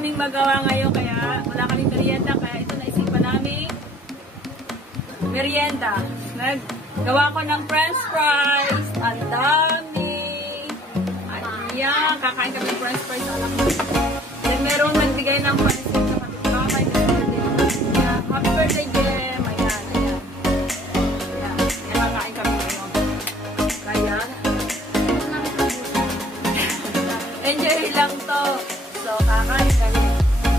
kaming magawa ngayon, kaya wala kaming merienda, kaya ito naisipan namin merienda. Naggawa ko ng french fries. Ang dami. Ayan, kakain kami french fries. Alam mo. Then meron nagbigay ng pansit sa kapitbahay. Happy birthday, Jem. Ayan, ayan. Ayan, kakain kami ngayon. Kaya, enjoy lang to. So, kakain kami.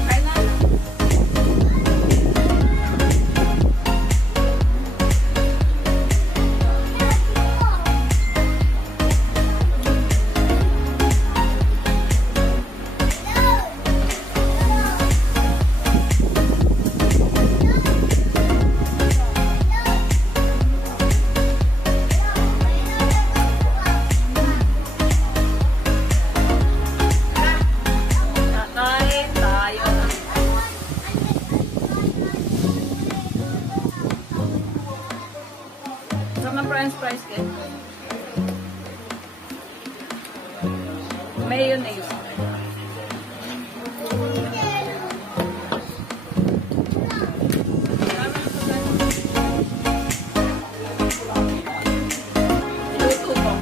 Kain na. French fries din. Mayonnaise. Luto ko.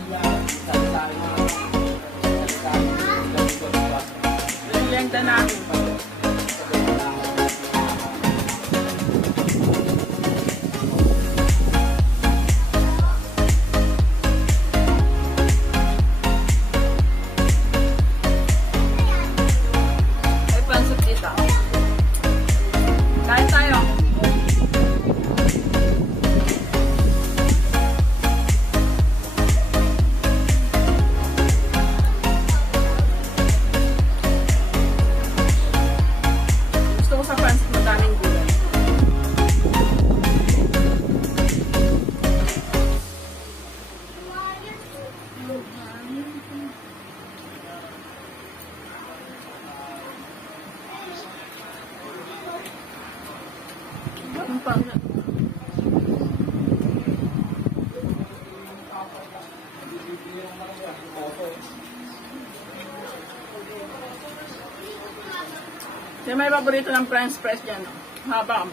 Lenta na. Yung may paborito ng french fries dyan, no? Habang.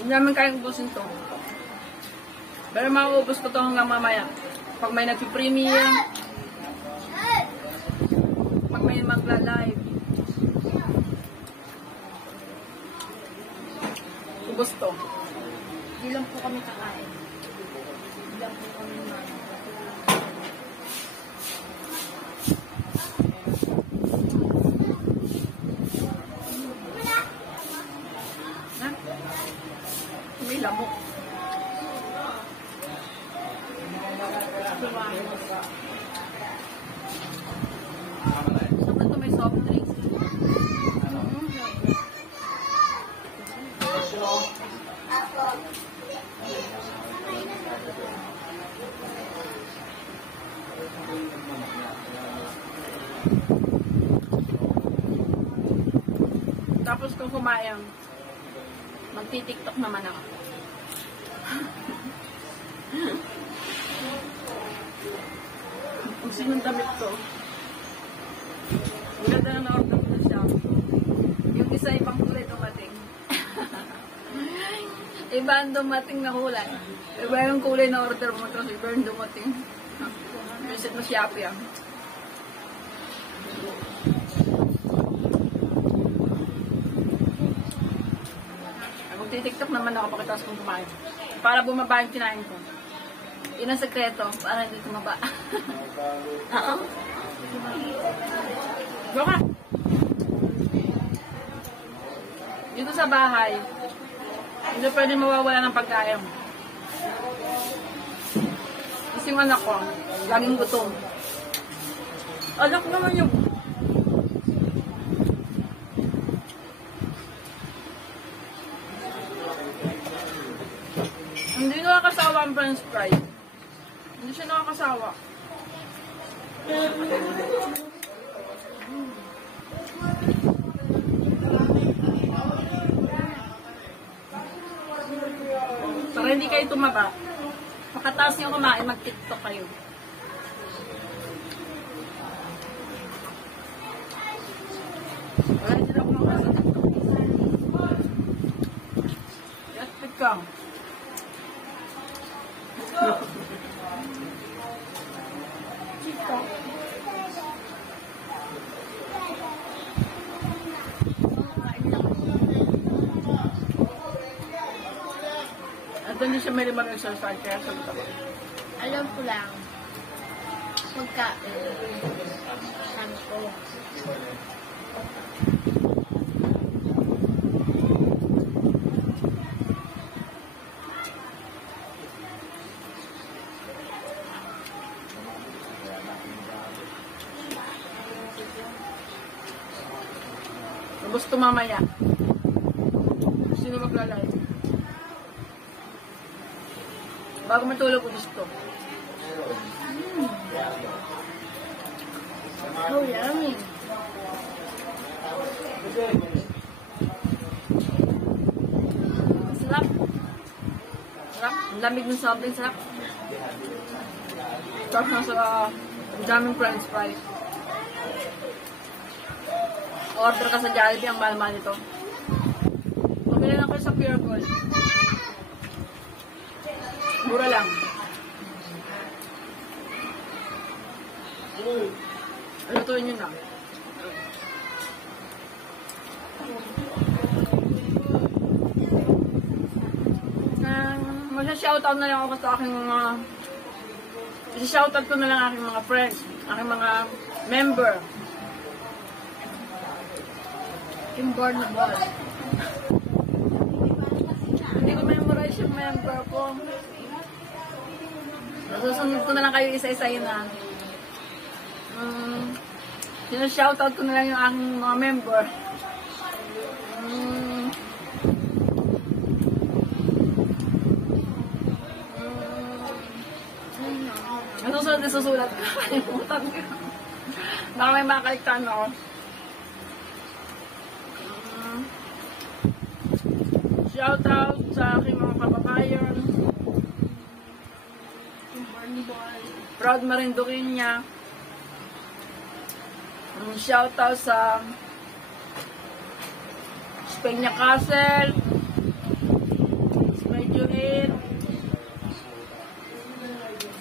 Hindi namin kayang ubusin to. Pero mauubos ko to hanggang mamaya. Pag may nag-premium, pag may magla-live, ubos to. Hindi lang po kami kakain. Hindi lang po kami may lamok. Siyempre ito may soft drinks. Tapos kung kumain, magti-tiktok naman ako. Kung sinong damit to. Ang ganda na na-order ko na siya. Yung isa ibang kulay dumating. Iba ang dumating na kulay. Iba yung kulay na order mo, tapos iba yung dumating. Visit mo Shopee ah. Magti-tiktok naman ako pagkatapos kong kumain. Para bumaba yung kinain ko. Yun ang sekreto, para hindi tumaba. Oo. Go ka! Dito sa bahay, hindi pwede mawawala ng pagkain. Kasi yung anak ko, laging gutom. Anak naman yung... Hindi nakakasawa ang french fry. Hindi siya nakakasawa. Para hindi kayo tumaba. Makataas niyo kumain, mag-tiktok kayo. Wala din ako mga sa tiktok. Yes, tiktok. TikTok. At hindi siya may mag-exercise, kaya sagot ako. Alam ko lang. Pagkain. Sabi ko. Gusto mamaya. Sino maglalay? Bago matulog ko gusto. Oh, yummy. Sarap. Sarap. Ang lamig ng soft drink, sarap. Sarap na sa daming french fries. Order ka sa Jollibee, ang mahal-mahal nito. Pumili lang kayo sa Pure Gold. Mura lang. Lutuin nyo na. Mag-shoutout na lang ako sa aking mga... I-shoutout ko na lang aking mga friends, aking mga member. Yung born na ball. Hindi ko memorize yung member ko. Nasusunod ko na lang kayo isa-isayin na. Shoutout ko na lang yung aking mga member. Nasusulat ko. Kalimutan ko. Baka may makaligtaan ako. Shoutout sa aking mga kababayan. Proud Marindukin niya. Shoutout sa Peña Castle, Medjoit,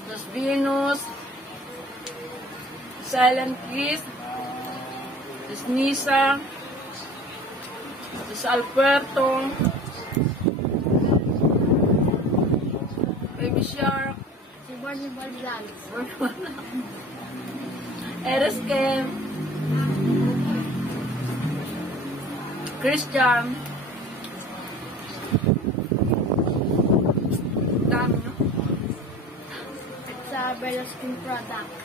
Los Venus, Silent Kiss, Los Nisa, Los Alberto, Baby Shark, Si Barney Ball Vlogs. Eres Kem, Christian, dami, no? Sa Bella Skin Products.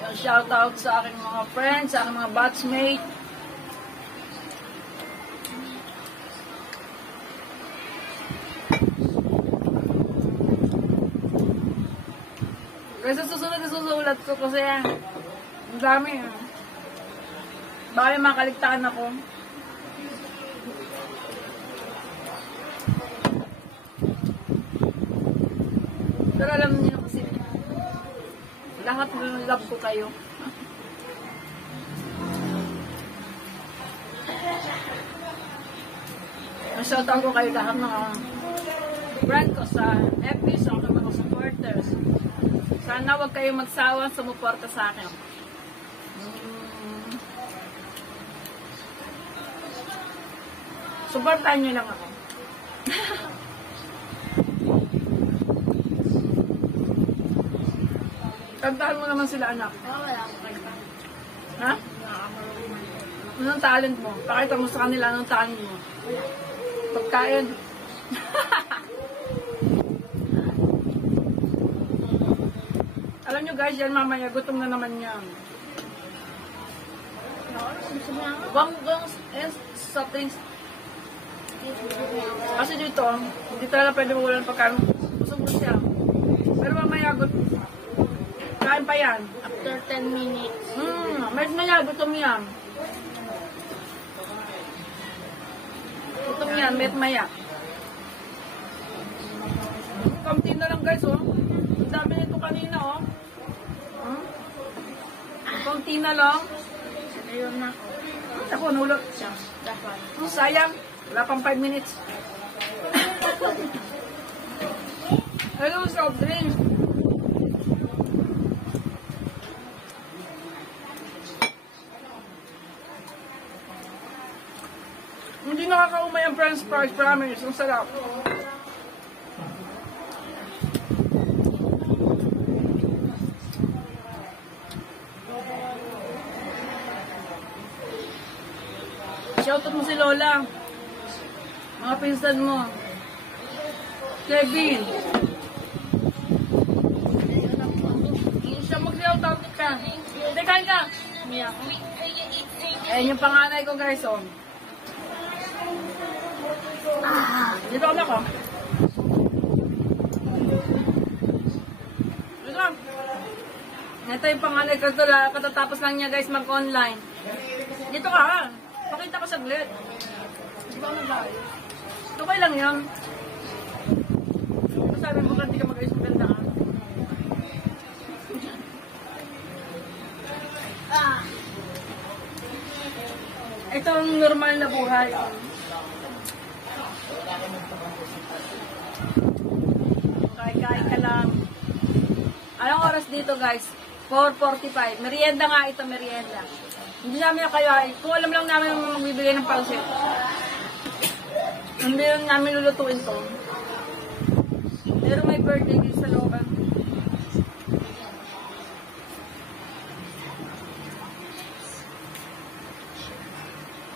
Yung shoutout sa aking mga friends, sa aking mga batchmate. Kasi susunod na susulat ko kasi ang dami. Baka may makaligtaan ako. Pero alam niyo kasi lahat ng love ko kayo. Shoutout ko kayo lahat ng friend ko sa FB, sa mga supporters. Sana huwag kayong magsawa sumuporta sa akin. Supportahan nyo lang ako. Kantahan mo naman sila, anak. Wala akong kanta. Ha? Anong talent mo? Pakita mo sa kanila anong talent mo. Pagkain. Alam nyo guys, yan mamaya, gutom na naman yan. Bang soft drinks. Kasi dito, hindi talaga pwede mawalan pagkain. Busog na siya. Pero yan? After 10 minutes. May maya, gutom yan. Gutom yan, may maya. Kamtin na lang guys, oh. Ang dami nito kanina, oh. Kamtin na lang. Ayun na. Ako, nulot siya. Dapat. Sayang. Wala pang 5 minutes. Hello, soft drink. Hindi nakakaumay ang french fries, promise. Ang sarap. Shoutout mo si Lola. Mga pinsan mo. Kevin. Siya mag-shoutout ka. Hindi, kain ka. Miyak. Ayan yung panganay ko guys, oh. Dito ako ako. Dito lang. Ito yung panganay ko. Katatapos lang niya guys mag-online. Dito ka ha. Pakita ko saglit. Di ba mag-ayos? Okay lang yan. Sabi mo ka, hindi ka mag-ayos maganda ka. Ito ang normal na buhay. Kain-kain ka lang. Anong oras dito guys? 4:45. Merienda nga ito, merienda. Hindi namin nakayain. Kung alam lang namin magbibigay ng pausit. Hindi lang namin lulutuin to. Pero may birthday din sa looban.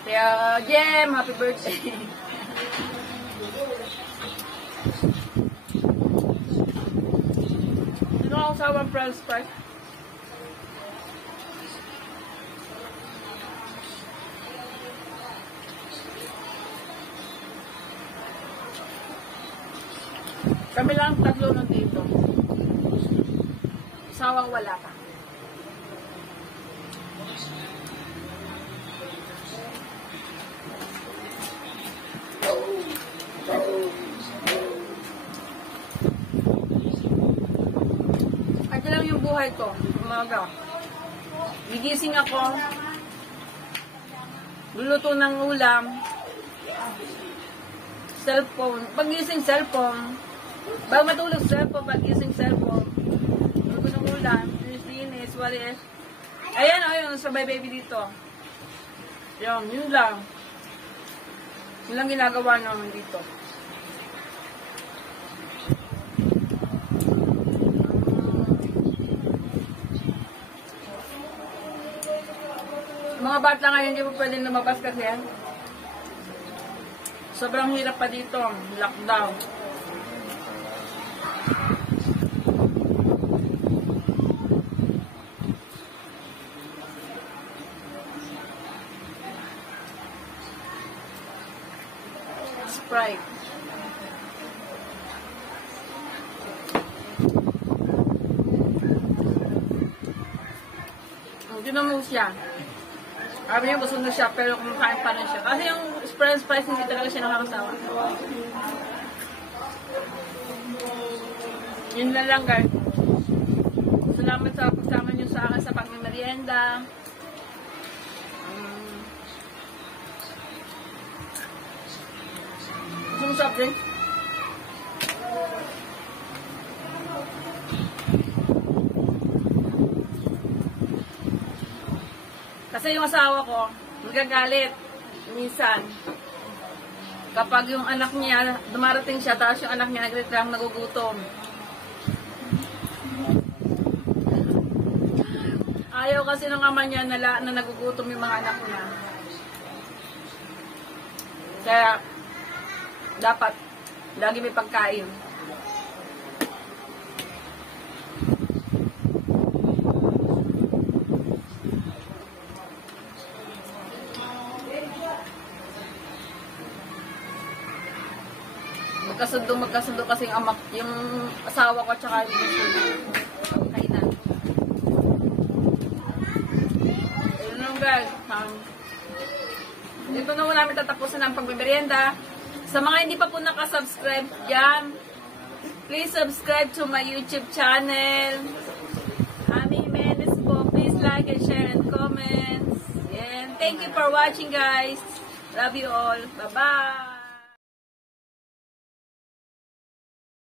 Kaya, Jem, happy birthday. Dito ako sa one French fries. Kami lang tatlo nandito. Sawang wala pa. Ito lang yung buhay ko. Umaga. Gigising ako. Luluto ng ulam. Cellphone. Pagising cellphone. Bago matulog cellphone, pagising cellphone. Luluto ng ulam. Linis, walis. Ayan o, yun. Sabay baby dito. Yun lang. Yun lang ginagawa namin dito. Mga bata ngayon, hindi mo pwedeng lumabas kasi sobrang hirap pa dito. Lockdown. Sprite. Tinan mo siya. Sabi niya gusto na siya pero kumakain pa rin siya. Kasi yung french fries hindi talaga siya nakakasawa. Yun na lang guys. Salamat sa pagsama niyo sa akin sa pagmimerienda. Gusto mo soft drink? Kasi yung asawa ko, magagalit. Minsan. Kapag yung anak niya, dumarating siya, tapos yung anak niya nagreklamo, nagugutom. Ayaw kasi ng ama niya na nagugutom yung mga anak niya. Kaya, dapat, lagi may pagkain. Magkasundo kasi yung amak, yung asawa ko at saka yung kainan. 12. Dito na muna namin tatapusin ang pagmimerienda. Sa mga hindi pa po nakasubscribe dyan, please subscribe to my YouTube channel. Ami Jimenez po. Please like and share and comments. And thank you for watching, guys. Love you all. Bye-bye.